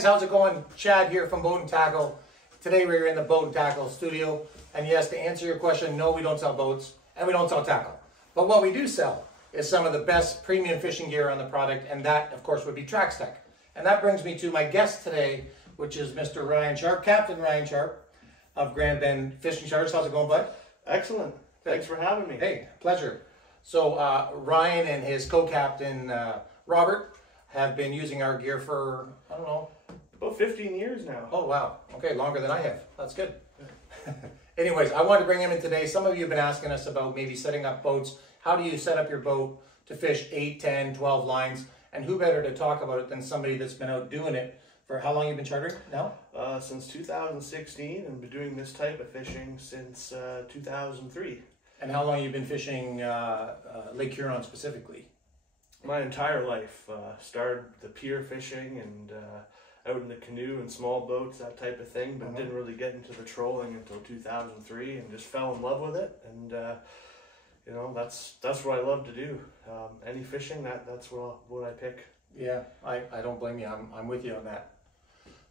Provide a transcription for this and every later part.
guys, how's it going? Chad here from Boat and Tackle. Today we're in the Boat and Tackle studio, and yes, to answer your question, no, we don't sell boats and we don't sell tackle. But what we do sell is some of the best premium fishing gear on the product, and that, of course, would be Traxstech. And that brings me to my guest today, which is Mr. Ryan Sharpe, Captain Ryan Sharpe of Grand Bend Fishing Charters. How's it going, bud? Excellent. Thanks for having me. Hey, pleasure. So Ryan and his co-captain Robert have been using our gear for, I don't know, about 15 years now. Oh, wow. Okay, longer than I have. That's good. Anyways, I wanted to bring him in today. Some of you have been asking us about maybe setting up boats. How do you set up your boat to fish 8, 10, 12 lines? And who better to talk about it than somebody that's been out doing it for how long you've been chartering now? Since 2016, and been doing this type of fishing since 2003. And how long you've been fishing Lake Huron specifically? My entire life. Started the pier fishing and out in the canoe and small boats, that type of thing, but didn't really get into the trolling until 2003 and just fell in love with it. And you know, that's what I love to do. Any fishing, that's what I pick. Yeah, I don't blame you. I'm with you on that.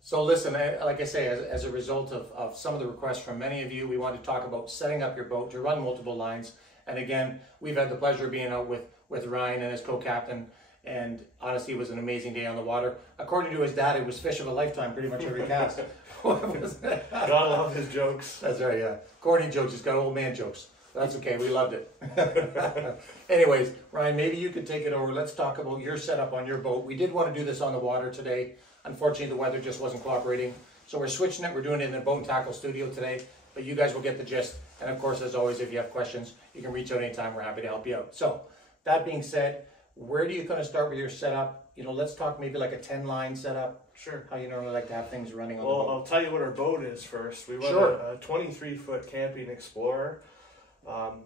So listen, like I say, as a result of some of the requests from many of you, we want to talk about setting up your boat to run multiple lines. And again, we've had the pleasure of being out with Ryan and his co-captain, and honestly, it was an amazing day on the water. According to his dad, it was fish of a lifetime, pretty much every cast. Gotta love his jokes. That's right, yeah. Corny jokes, he's got old man jokes. That's okay, we loved it. Anyways, Ryan, maybe you could take it over. Let's talk about your setup on your boat. We did want to do this on the water today. Unfortunately, the weather just wasn't cooperating. So we're switching it. We're doing it in the Boat and Tackle studio today. But you guys will get the gist. And of course, as always, if you have questions, you can reach out anytime. We're happy to help you out. So that being said, where do you kind of start with your setup? You know, let's talk maybe like a 10-line setup. Sure. How you normally like to have things running on the boat. boat. I'll tell you what our boat is first. We run a 23-foot Camping Explorer.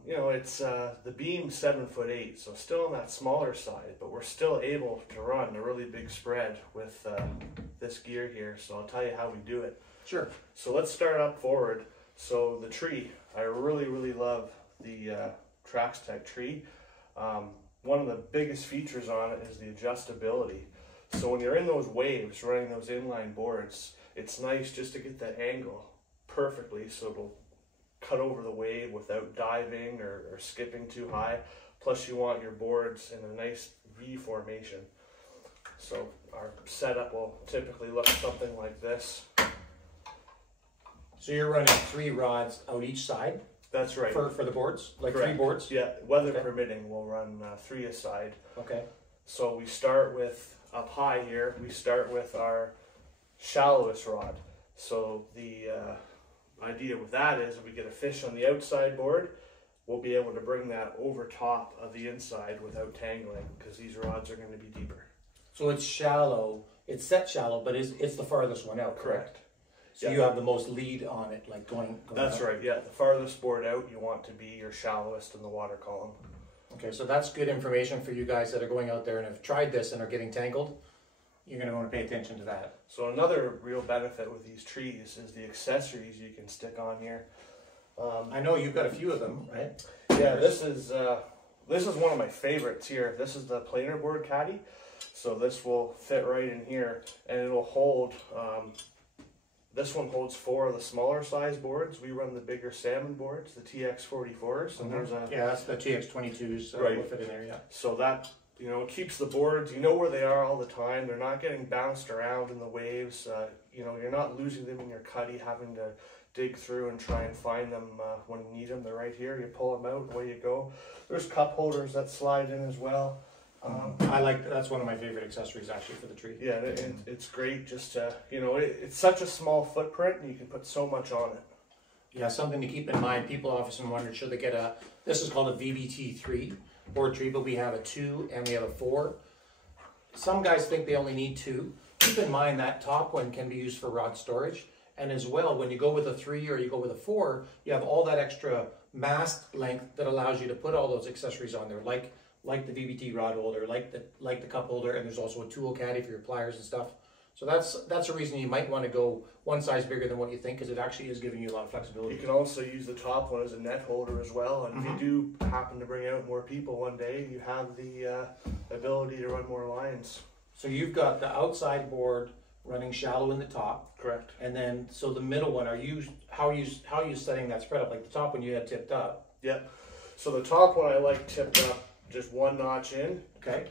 You know, it's the beam's 7'8", so still on that smaller side, but we're still able to run a really big spread with this gear here. So I'll tell you how we do it. Sure. So let's start up forward. So the tree, I really love the Traxstech tree. One of the biggest features on it is the adjustability. So when you're in those waves, running those inline boards, it's nice just to get that angle perfectly so it'll cut over the wave without diving or skipping too high. Plus you want your boards in a nice V formation. So our setup will typically look something like this. So you're running 3 rods out each side? That's right. For the boards? Like Correct. 3 boards? Yeah, weather permitting, we'll run 3 aside. Okay. So we start with, up high here, we start with our shallowest rod. So the idea with that is if we get a fish on the outside board, we'll be able to bring that over top of the inside without tangling, because these rods are going to be deeper. So it's shallow, it's set shallow, but it's the farthest one out, correct? So you have the most lead on it, like going That's out. right, yeah. The farthest board out, you want to be your shallowest in the water column. Okay, so that's good information for you guys that are going out there and have tried this and are getting tangled. You're going to want to pay attention to that. So another real benefit with these trees is the accessories you can stick on here. I know you've got a few of them, right? Yeah, this is one of my favorites here. This is the planer board caddy. So this will fit right in here, and it'll hold. This one holds 4 of the smaller size boards. We run the bigger salmon boards, the TX44s, and there's a that's the TX22s. So right. Will fit in there, yeah. So that, you know, keeps the boards. You know where they are all the time. They're not getting bounced around in the waves. You know, you're not losing them in your cuddy, having to dig through and try and find them when you need them. They're right here. You pull them out, away you go. There's cup holders that slide in as well. I like that's one of my favorite accessories actually for the tree. Yeah, it's great. Just you know, it's such a small footprint, and you can put so much on it. Yeah, something to keep in mind. People often wonder, should they get a? This is called a VBT-3 board tree, but we have a 2 and we have a 4. Some guys think they only need 2. Keep in mind that top one can be used for rod storage, and as well, when you go with a 3 or you go with a 4, you have all that extra mast length that allows you to put all those accessories on there, like the VBT rod holder, like the cup holder, and there's also a tool caddy for your pliers and stuff. So that's a reason you might want to go one size bigger than what you think, because it actually is giving you a lot of flexibility. You can also use the top one as a net holder as well, and if you do happen to bring out more people one day, you have the ability to run more lines. So you've got the outside board running shallow in the top. Correct. And then, so the middle one, how are you setting that spread up? Like the top one you had tipped up. Yeah. So the top one I like tipped up just 1 notch in. Okay.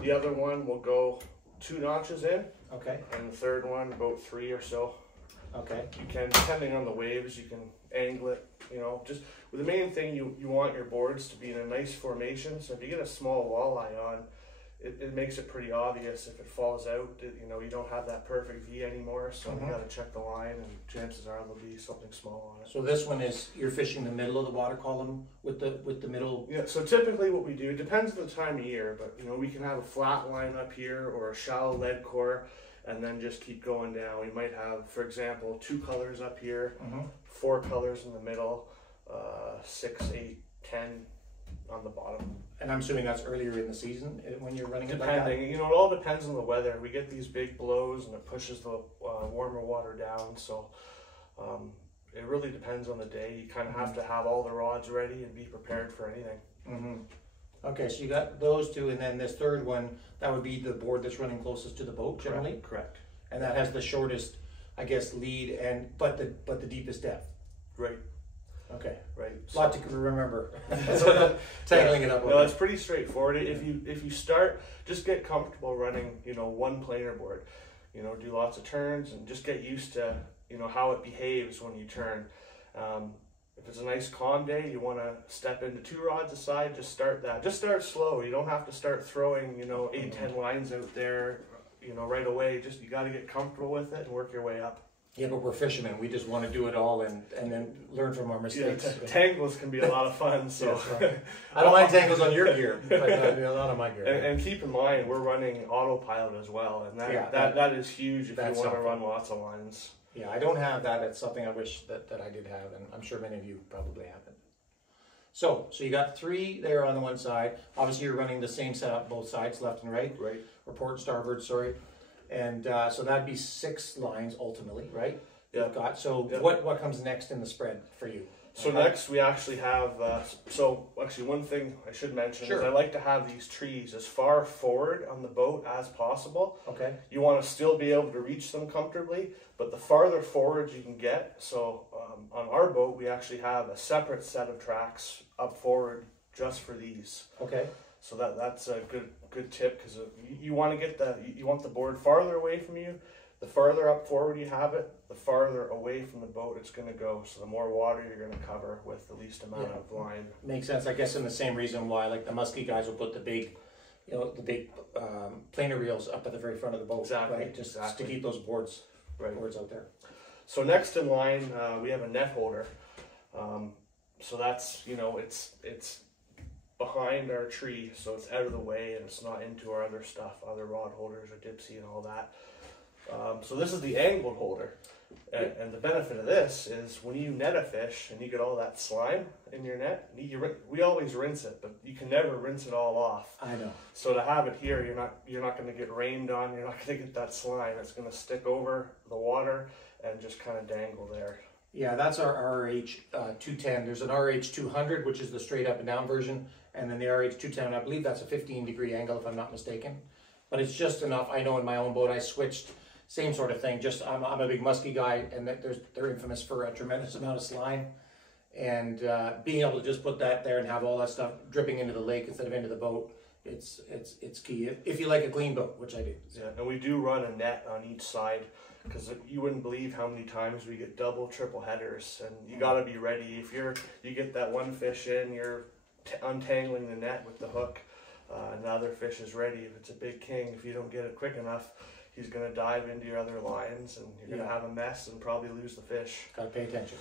The other one will go 2 notches in. Okay. And the third one about 3 or so. Okay. You can, depending on the waves, you can angle it, you know, just the main thing you want your boards to be in a nice formation. So if you get a small walleye on, it makes it pretty obvious if it falls out, you know, you don't have that perfect V anymore. So you got to check the line, and chances are there'll be something small on it. So this one is, you're fishing the middle of the water column with the middle. Yeah, so typically what we do, it depends on the time of year, but you know, we can have a flat line up here or a shallow lead core, and then just keep going down. We might have, for example, 2 colors up here, 4 colors in the middle, 6, 8, 10 on the bottom. And I'm assuming that's earlier in the season when you're running it like Depending, that? you know, it all depends on the weather. We get these big blows and it pushes the warmer water down, so it really depends on the day. You kind of have to have all the rods ready and be prepared for anything. Okay, so you got those 2, and then this third one, that would be the board that's running closest to the boat generally? Correct. And that has the shortest, I guess, lead but the deepest depth. Right. Okay. Right. A lot to remember. So tangling it up. No, it's pretty straightforward. If you start, just get comfortable running, you know, 1 planer board. You know, do lots of turns and just get used to, you know, how it behaves when you turn. If it's a nice calm day, you want to step into 2 rods aside, just start that. Just start slow. You don't have to start throwing, you know, 8, 10 lines out there, you know, right away. Just, you got to get comfortable with it and work your way up. Yeah, but we're fishermen. We just want to do it all and then learn from our mistakes. Yeah, tangles can be a lot of fun. So I don't mind tangles on your gear, but not on my gear. And keep in mind, we're running autopilot as well, and that is huge if you want to run lots of lines. Yeah, I don't have that. It's something I wish that I did have, and I'm sure many of you probably haven't. So you got 3 there on the one side. Obviously, you're running the same setup both sides, left and right. Right. Or port and starboard, sorry. And so that'd be 6 lines ultimately, right? Yeah. You've got. So what comes next in the spread for you? So next we actually have, one thing I should mention is I like to have these trees as far forward on the boat as possible. Okay. You want to still be able to reach them comfortably, but the farther forward you can get. So on our boat, we actually have a separate set of tracks up forward just for these. Okay. So that's a good tip, because you want to get you want the board farther away from you. The farther up forward you have it, the farther away from the boat it's going to go. So the more water you're going to cover with the least amount of line. Makes sense. I guess in the same reason why, like the musky guys will put the big, planer reels up at the very front of the boat, right? Just to keep those boards out there. So next in line, we have a net holder. So that's, it's behind our tree, so it's out of the way and it's not into our other stuff, other rod holders or dipsy and all that. So this is the angled holder, and the benefit of this is when you net a fish and you get all that slime in your net, we always rinse it, but you can never rinse it all off. I know. So to have it here, you're not going to get rained on. You're not going to get that slime. It's going to stick over the water and just kind of dangle there. Yeah, that's our RRH-210. There's an RRH-200, which is the straight up and down version, and then the RRH-210. I believe that's a 15-degree angle, if I'm not mistaken. But it's just enough. I know in my own boat I switched. Same sort of thing. Just I'm a big musky guy, and they're infamous for a tremendous amount of slime, and being able to just put that there and have all that stuff dripping into the lake instead of into the boat, it's key. If you like a clean boat, which I do. Yeah, and we do run a net on each side, because you wouldn't believe how many times we get double, triple headers, and you got to be ready. If you get that one fish in, you're untangling the net with the hook, and the other fish is ready. If it's a big king, if you don't get it quick enough, he's going to dive into your other lines, and you're going to have a mess and probably lose the fish. Got to pay attention.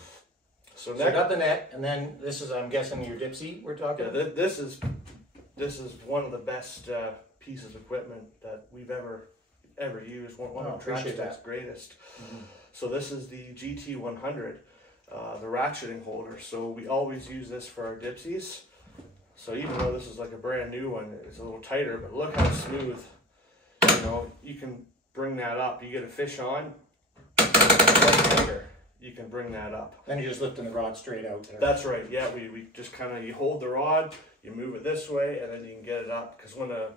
So I got the net, and then this is, I'm guessing, your dipsy we're talking about? Yeah, this is one of the best pieces of equipment that we've ever used. One of Traxstech's greatest. So this is the GT-100, the ratcheting holder. So we always use this for our dipsies. So even though this is like a brand new one, it's a little tighter, but look how smooth. You can bring that up. You get a fish on, you can bring that up. Then you're just lifting the rod straight out there. That's right. Yeah, we just kind of, you hold the rod, you move it this way, and then you can get it up. Because when a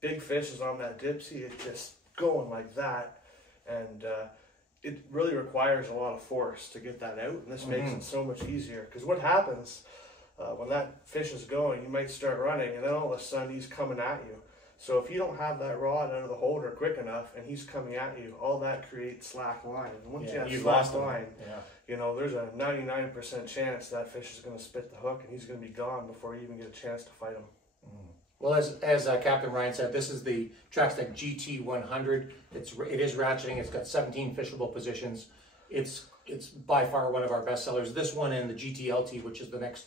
big fish is on that dipsy, it's just going like that, and it really requires a lot of force to get that out, and this makes it so much easier. Because what happens when that fish is going, you might start running, and then all of a sudden he's coming at you. So if you don't have that rod out of the holder quick enough and he's coming at you, all that creates slack line. And once you have slack line, you know, there's a 99% chance that fish is going to spit the hook and he's going to be gone before you even get a chance to fight him. Well, as Captain Ryan said, this is the Traxstech GT-100. It is ratcheting. It's got 17 fishable positions. It's by far one of our best sellers. This one and the GT-LT, which is the next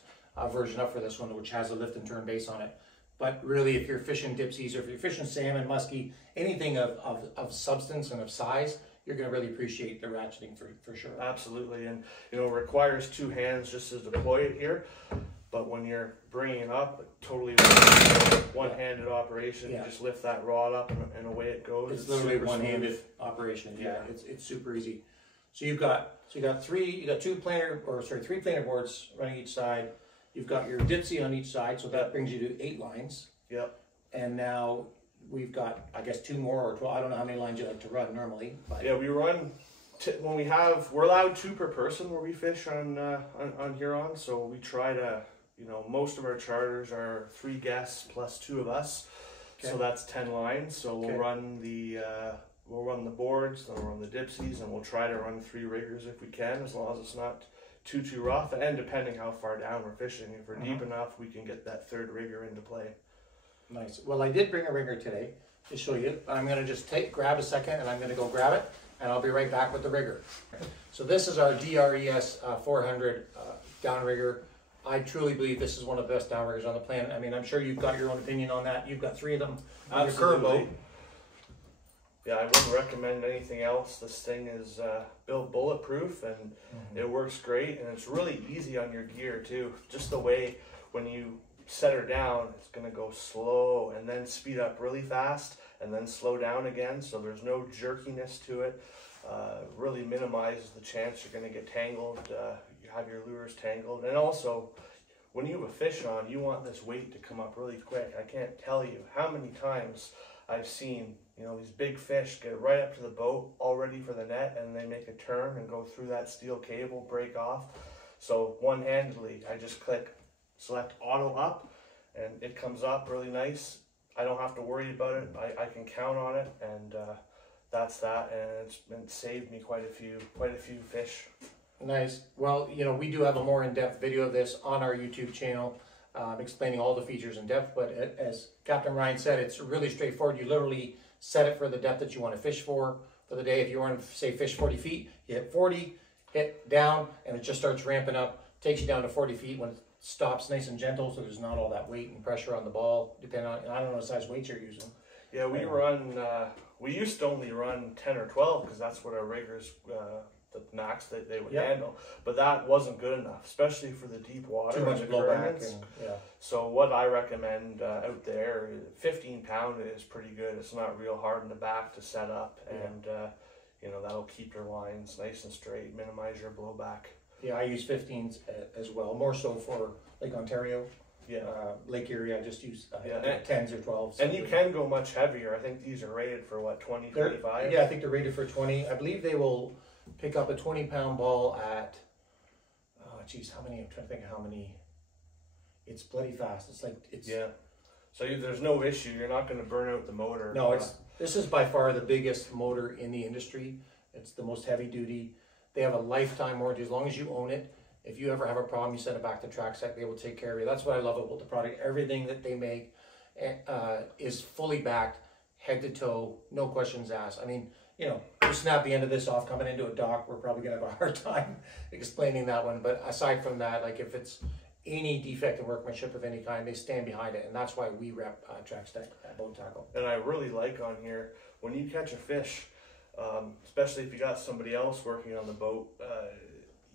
version up for this one, which has a lift and turn base on it. But really, if you're fishing dipsies or if you're fishing salmon, muskie, anything of substance and of size, you're going to really appreciate the ratcheting for sure. Absolutely, and you know, it requires two hands just to deploy it here. But when you're bringing it up, totally one-handed operation. You just lift that rod up and away it goes. It's literally a one-handed operation. Yeah, it's super easy. So you got three planer boards running each side. You've got your dipsy on each side, so that brings you to 8 lines. Yep. And now we've got, I guess, 2 more or 12. I don't know how many lines you like to run normally. But yeah, we run when we're allowed 2 per person where we fish on Huron. So we try to, you know, most of our charters are 3 guests plus 2 of us. Okay. So that's 10 lines. So we'll run the boards, then we'll run the dipsies, and we'll try to run 3 riggers if we can, as long as it's not too rough, and depending how far down we're fishing. If we're deep enough, we can get that 3rd rigger into play. Nice. Well, I did bring a rigger today to show you. I'm going to just grab a second, and I'm going to go grab it, and I'll be right back with the rigger. So this is our DRES-400 Downrigger. I truly believe this is one of the best downriggers on the planet. I mean, I'm sure you've got your own opinion on that. You've got 3 of them on your current boat. Yeah, I wouldn't recommend anything else. This thing is built bulletproof, and it works great, and it's really easy on your gear too. Just the way when you set her down, it's going to go slow and then speed up really fast and then slow down again, so there's no jerkiness to it. Really minimizes the chance you're going to get tangled, you have your lures tangled. And also, when you have a fish on, you want this weight to come up really quick. I can't tell you how many times I've seen, you know, these big fish get right up to the boat, all ready for the net, and they make a turn and go through that steel cable, break off. So one-handedly, I just select auto up, and it comes up really nice. I don't have to worry about it. I can count on it, and that's that. And it's saved me quite a few fish. Nice. Well, you know, we do have a more in-depth video of this on our YouTube channel. Explaining all the features in depth, but as Captain Ryan said, it's really straightforward. You literally set it for the depth that you want to fish for the day. If you want to say fish 40 feet, you hit 40, hit down, and it just starts ramping up, takes you down to 40 feet when it stops nice and gentle, so there's not all that weight and pressure on the ball, depending on, I don't know what size weights you're using. Yeah, we used to only run 10 or 12 because that's what our riggers, the max that they would handle, but that wasn't good enough, especially for the deep water. Too much blowback. So what I recommend out there, 15 pound is pretty good. It's not real hard in the back to set up, and you know, that'll keep your lines nice and straight, minimize your blowback. Yeah, I use 15s as well, more so for Lake Ontario. Yeah, Lake Erie, I just use 10s or 12s. And you can go much heavier. I think these are rated for what, 20, 25? Yeah, I think they're rated for 20. I believe they will pick up a 20-pound ball at, oh geez, how many? I'm trying to think how many. It's bloody fast. It's like, so there's no issue. You're not going to burn out the motor. No, this is by far the biggest motor in the industry. It's the most heavy duty. They have a lifetime warranty as long as you own it. If you ever have a problem, you send it back to Traxstech. They will take care of you. That's what I love about the product. Everything that they make is fully backed, head to toe, no questions asked. I mean, you know, you snap the end of this off coming into a dock, we're probably going to have a hard time explaining that one. But aside from that, like if it's any defect in workmanship of any kind, they stand behind it. And that's why we rep Traxstech Boat Tackle. And I really like on here, when you catch a fish, especially if you got somebody else working on the boat,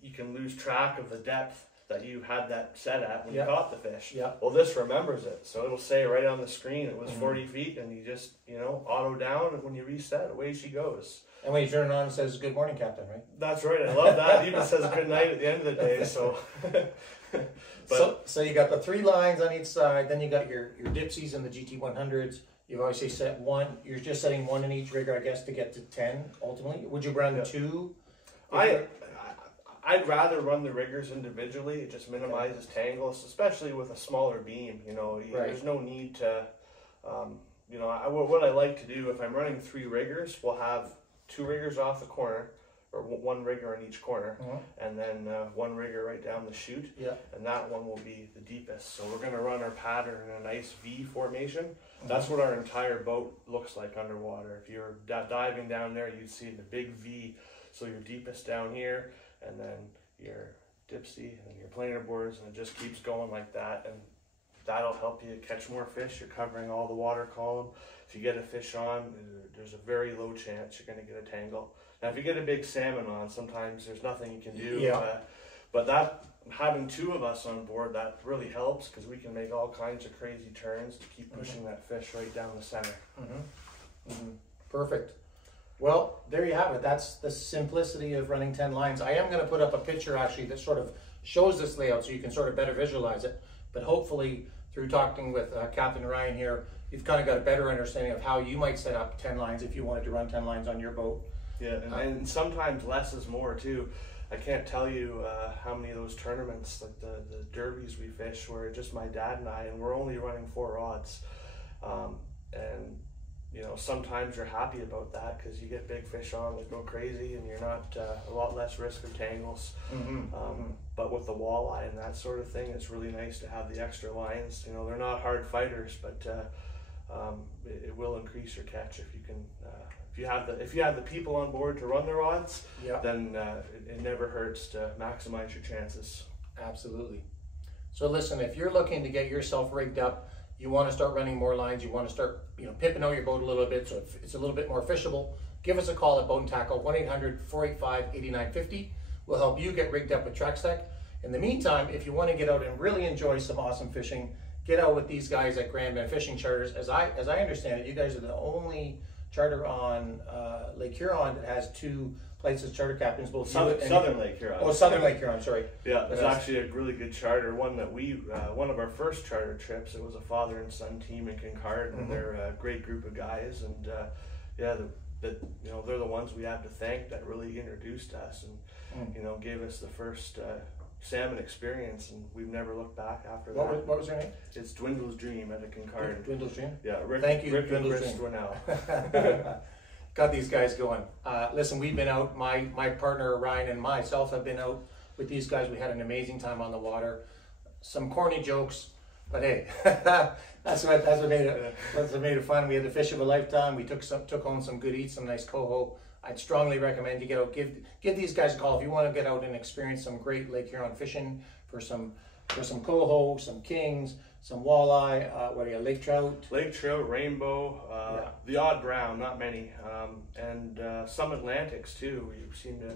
you can lose track of the depth that you had that set at when you caught the fish. Well, this remembers it, so it'll say right on the screen it was 40 feet, and you just, you know, auto down, and when you reset, away she goes. And when you turn it on, it says "Good morning, Captain," right? That's right. I love that. It even says "Good night" at the end of the day. So, so you got the 3 lines on each side. Then you got your dipsies and the GT-100s. You've obviously set one, you're just setting one in each rigger, I guess, to get to 10 ultimately. Would you run two? I'd rather run the riggers individually. It just minimizes tangles, especially with a smaller beam. You know, there's no need to, you know, what I like to do if I'm running 3 riggers, we'll have 2 riggers off the corner, or 1 rigger in each corner, and then 1 rigger right down the chute, and that one will be the deepest. So we're going to run our pattern in a nice V formation. That's what our entire boat looks like underwater. If you're diving down there, you'd see the big V. So your deepest down here, and then your dipsy and your planer boards, and it just keeps going like that, and that'll help you catch more fish. You're covering all the water column. If you get a fish on, there's a very low chance you're going to get a tangle. Now, if you get a big salmon on, sometimes there's nothing you can do. But that, having 2 of us on board, that really helps, because we can make all kinds of crazy turns to keep pushing that fish right down the center. Perfect. Well, there you have it. That's the simplicity of running 10 lines. I am going to put up a picture actually that sort of shows this layout so you can sort of better visualize it. But hopefully through talking with Captain Ryan here, you've kind of got a better understanding of how you might set up 10 lines if you wanted to run 10 lines on your boat. Yeah, and sometimes less is more too. I can't tell you how many of those tournaments, like the derbies we fish, where just my dad and I, and we're only running 4 rods. And you know, sometimes you're happy about that because you get big fish on that go crazy, and you're not a lot less risk of tangles. But with the walleye and that sort of thing, it's really nice to have the extra lines. You know, they're not hard fighters, but it will increase your catch if you can. If you have the people on board to run the rods, then it never hurts to maximize your chances. Absolutely. So listen, if you're looking to get yourself rigged up, you want to start running more lines, you want to start, you know, pimping out your boat a little bit so it's a little bit more fishable, give us a call at Boat and Tackle, 1-800-485-8950. We'll help you get rigged up with Traxstech. In the meantime, if you want to get out and really enjoy some awesome fishing, get out with these guys at Grand Bend Fishing Charters. As I understand it, you guys are the only charter on Lake Huron that has 2 places charter captains, both Southern Lake Huron. Oh, Southern Lake Huron, sorry. Yeah, it's actually a really good charter. One that one of our first charter trips, it was a father and son team in Kincard, and they're a great group of guys. And you know, they're the ones we have to thank that really introduced us and you know, gave us the first salmon experience, and we've never looked back after that. What was your name? It's Dwindle's Dream at a Kincard. Dwindle's Dream? Yeah, thank you, Rick Dwindle's and Chris Dream. Dwinell. Got these guys going. Listen, we've been out, my partner Ryan and myself have been out with these guys. We had an amazing time on the water. Some corny jokes, but hey, that's what made it fun. We had the fish of a lifetime. We took home some good eats, some nice coho. I'd strongly recommend you get out. Give these guys a call if you want to get out and experience some great Lake Huron fishing for some coho, some kings, some walleye. What are you, lake trout? Lake trout, rainbow, the odd brown, not many, and some Atlantics too. We seem to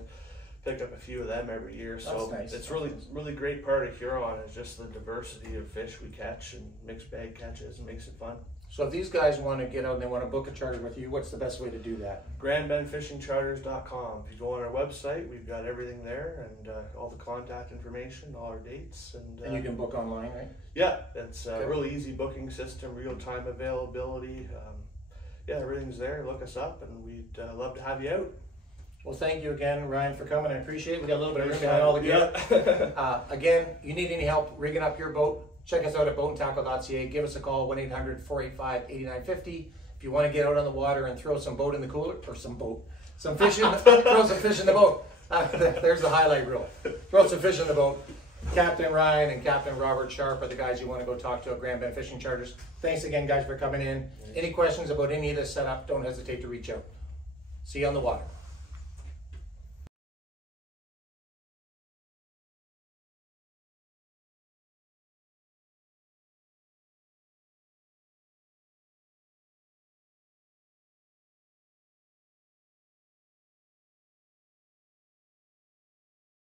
pick up a few of them every year. So nice. It's really great part of Huron is just the diversity of fish we catch and mixed bag catches, and makes it fun. So if these guys want to get out and they want to book a charter with you, what's the best way to do that? GrandBendFishingCharters.com. If you go on our website, we've got everything there, and all the contact information, all our dates. And you can book online, right? Yeah, it's a really easy booking system, real-time availability. Yeah, everything's there. Look us up, and we'd love to have you out. Well, thank you again, Ryan, for coming. I appreciate it. We got a little bit of room behind all the gear. Again, you need any help rigging up your boat, check us out at boatandtackle.ca. Give us a call, 1-800-485-8950. If you want to get out on the water and throw some boat in the cooler, or some fish in throw some fish in the boat. There's the highlight reel. Throw some fish in the boat. Captain Ryan and Captain Robert Sharpe are the guys you want to go talk to at Grand Bend Fishing Charters. Thanks again, guys, for coming in. Any questions about any of this setup, don't hesitate to reach out. See you on the water.